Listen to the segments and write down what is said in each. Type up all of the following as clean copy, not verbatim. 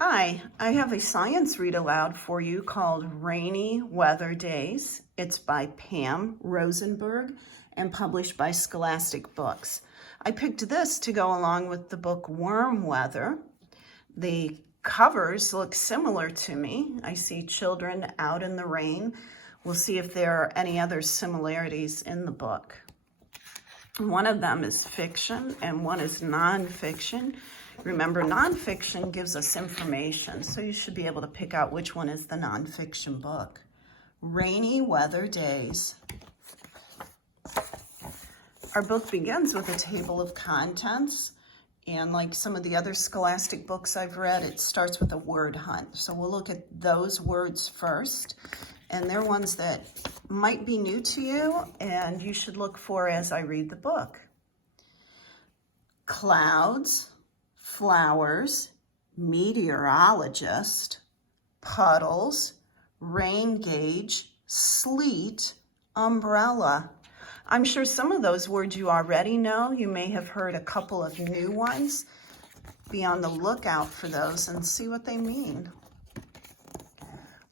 Hi, I have a science read aloud for you called Rainy Weather Days. It's by Pam Rosenberg and published by Scholastic Books. I picked this to go along with the book Warm Weather. The covers look similar to me. I see children out in the rain. We'll see if there are any other similarities in the book. One of them is fiction and one is nonfiction. Remember, nonfiction gives us information, so you should be able to pick out which one is the nonfiction book. Rainy Weather Days. Our book begins with a table of contents, and like some of the other Scholastic books I've read, it starts with a word hunt. So we'll look at those words first, and they're ones that might be new to you, and you should look for as I read the book. Clouds, flowers, meteorologist, puddles, rain gauge, sleet, umbrella. I'm sure some of those words you already know. You may have heard a couple of new ones. Be on the lookout for those and see what they mean.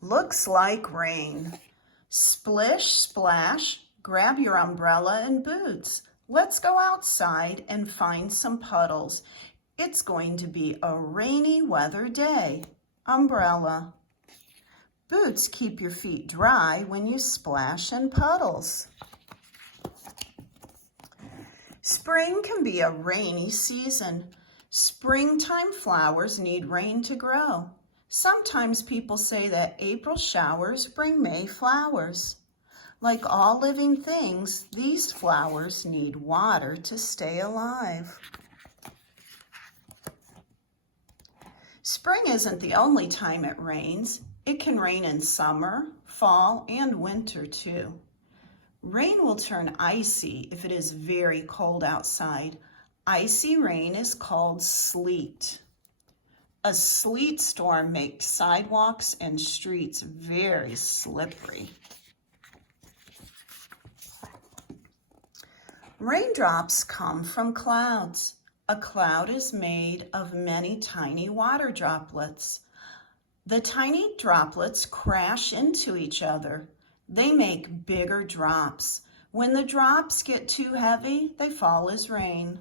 Looks like rain. Splish, splash, grab your umbrella and boots. Let's go outside and find some puddles. It's going to be a rainy weather day. Umbrella. Boots keep your feet dry when you splash in puddles. Spring can be a rainy season. Springtime flowers need rain to grow. Sometimes people say that April showers bring May flowers. Like all living things, these flowers need water to stay alive. Spring isn't the only time it rains. It can rain in summer, fall, and winter too. Rain will turn icy if it is very cold outside. Icy rain is called sleet. A sleet storm makes sidewalks and streets very slippery. Raindrops come from clouds. A cloud is made of many tiny water droplets. The tiny droplets crash into each other. They make bigger drops. When the drops get too heavy, they fall as rain.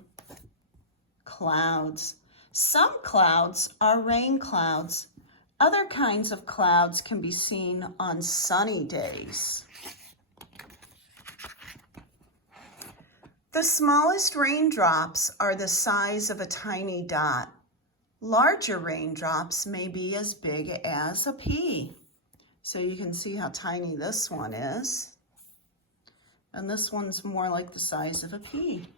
Clouds. Some clouds are rain clouds. Other kinds of clouds can be seen on sunny days. The smallest raindrops are the size of a tiny dot. Larger raindrops may be as big as a pea. So you can see how tiny this one is. And this one's more like the size of a pea.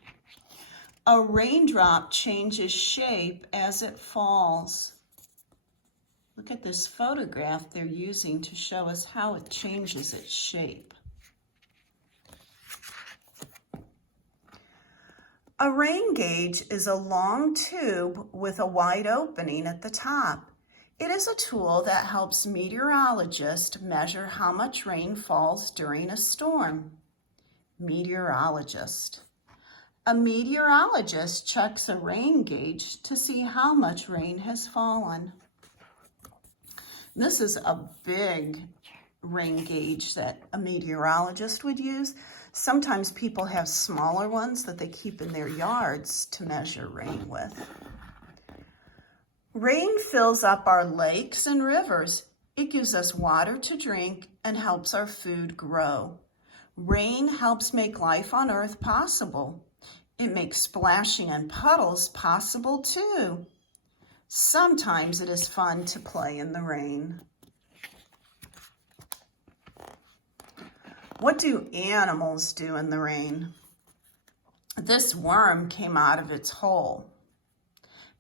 A raindrop changes shape as it falls. Look at this photograph they're using to show us how it changes its shape. A rain gauge is a long tube with a wide opening at the top. It is a tool that helps meteorologists measure how much rain falls during a storm. Meteorologist. A meteorologist checks a rain gauge to see how much rain has fallen. This is a big rain gauge that a meteorologist would use. Sometimes people have smaller ones that they keep in their yards to measure rain with. Rain fills up our lakes and rivers. It gives us water to drink and helps our food grow. Rain helps make life on Earth possible. It makes splashing in puddles possible too. Sometimes it is fun to play in the rain. What do animals do in the rain? This worm came out of its hole.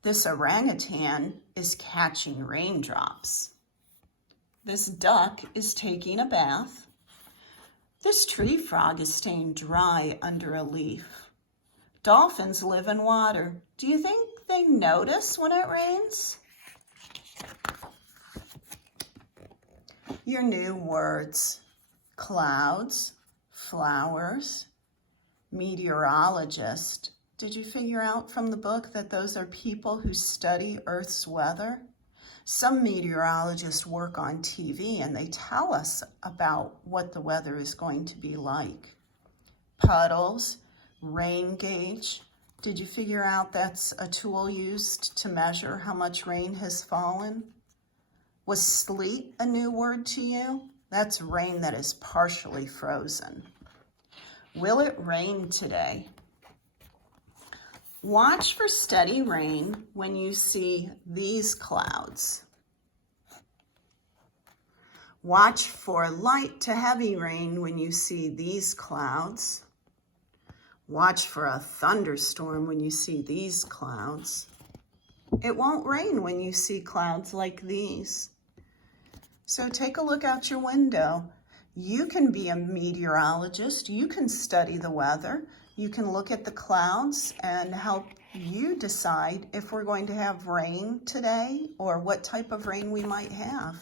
This orangutan is catching raindrops. This duck is taking a bath. This tree frog is staying dry under a leaf. Dolphins live in water. Do you think they notice when it rains? Your new words. Clouds, flowers, meteorologist. Did you figure out from the book that those are people who study Earth's weather? Some meteorologists work on TV and they tell us about what the weather is going to be like. Puddles, rain gauge. Did you figure out that's a tool used to measure how much rain has fallen? Was sleet a new word to you? That's rain that is partially frozen. Will it rain today? Watch for steady rain when you see these clouds. Watch for light to heavy rain when you see these clouds. Watch for a thunderstorm when you see these clouds. It won't rain when you see clouds like these. So take a look out your window. You can be a meteorologist. You can study the weather. You can look at the clouds and help you decide if we're going to have rain today or what type of rain we might have.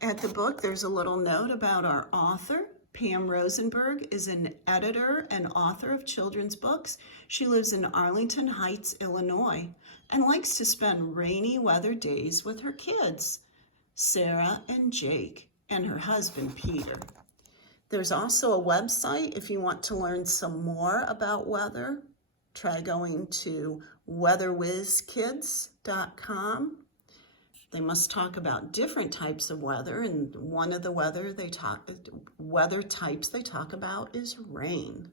At the book, there's a little note about our author. Pam Rosenberg is an editor and author of children's books. She lives in Arlington Heights, Illinois, and likes to spend rainy weather days with her kids, Sarah and Jake, and her husband, Peter. There's also a website if you want to learn some more about weather. Try going to weatherwizkids.com. They must talk about different types of weather, and one of the weather types they talk about is rain.